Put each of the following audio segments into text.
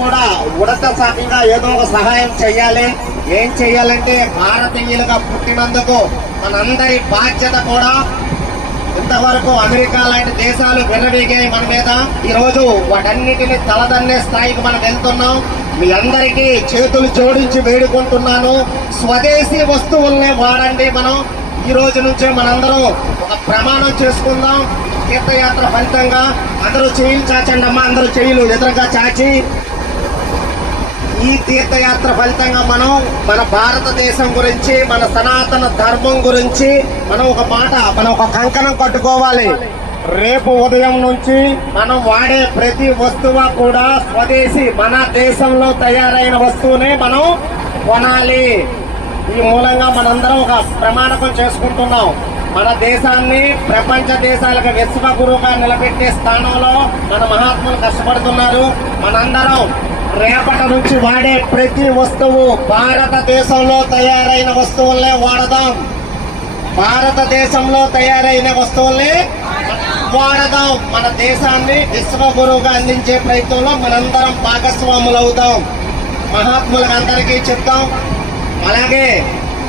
కూడా ఉడత సాకంగా ఏదో ఒక సహాయం చెయ్యాలి. ఏం చెయ్యాలంటే భారతీయులుగా పుట్టినందుకు మనందరి బాధ్యత కూడా. ఇంతవరకు అమెరికా లాంటి దేశాలు విర్రవీగాయి మన మీద. ఈరోజు వాటన్నిటిని తలదన్నే స్థాయికి మనం వెళ్తున్నాం. మీ అందరికీ చేతులు జోడించి వేడుకుంటున్నాను, స్వదేశీ వస్తువుల్నే వాడండి. మనం ఈ రోజు నుంచే మనందరం ఒక ప్రమాణం చేసుకుందాం. తీర్థయాత్ర ఫలితంగా అందరూ చేయిలు చాచండి అమ్మా, అందరూ చేయిలు ఎదురుగా చాచి. ఈ తీర్థయాత్ర ఫలితంగా మనం మన భారతదేశం గురించి, మన సనాతన ధర్మం గురించి మనం ఒక కంకణం కట్టుకోవాలి. రేపు ఉదయం నుంచి మనం వాడే ప్రతి వస్తువు కూడా స్వదేశీ, మన దేశంలో తయారైన వస్తువునే మనం కొనాలి. ఈ మూలంగా మనందరం ఒక ప్రమాణకం చేసుకుంటున్నాం. మన దేశాన్ని ప్రపంచ దేశాలకు విశ్వగురువుగా నిలబెట్టే స్థానంలో మన మహాత్ములు కష్టపడుతున్నారు. మనందరం రేపటి నుంచి వాడే ప్రతి వస్తువు భారతదేశంలో తయారైన వస్తువులనే వాడదాం. భారతదేశంలో తయారైన వస్తువుల్ని వాడదాం. మన దేశాన్ని విశ్వగురువుగా అందించే ప్రయత్నంలో మనందరం భాగస్వాములు అవుదాం. మహాత్ములకు అందరికీ చెప్తాం. అలాగే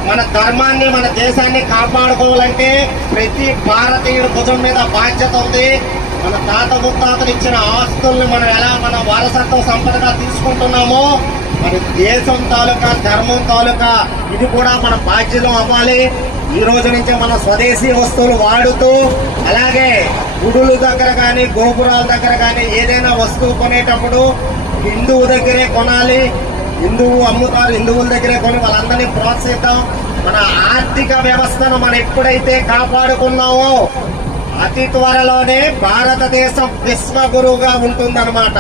మన ధర్మాన్ని, మన దేశాన్ని కాపాడుకోవాలంటే ప్రతి భారతీయుడి భుజం మీద బాధ్యత ఉంది. మన తాత ముత్తాతలు ఇచ్చిన ఆస్తుల్ని మనం ఎలా మన వారసత్వ సంపదగా తీసుకుంటున్నామో, మన దేశం తాలూకా, ధర్మం తాలూకా ఇది కూడా మన బాధ్యత అవ్వాలి. ఈ రోజు నుంచే మన స్వదేశీ వస్తువులు వాడుతూ, అలాగే గుడుల దగ్గర కానీ, గోపురాల దగ్గర కానీ ఏదైనా వస్తువు కొనేటప్పుడు హిందువు దగ్గరే కొనాలి. హిందువు అమ్ముతారు, హిందువుల దగ్గరే కొని వాళ్ళందరినీ ప్రోత్సహిద్దాం. మన ఆర్థిక వ్యవస్థను మనం ఎప్పుడైతే కాపాడుకున్నామో అతి త్వరలోనే భారతదేశం విశ్వగురువుగా ఉంటుందన్నమాట.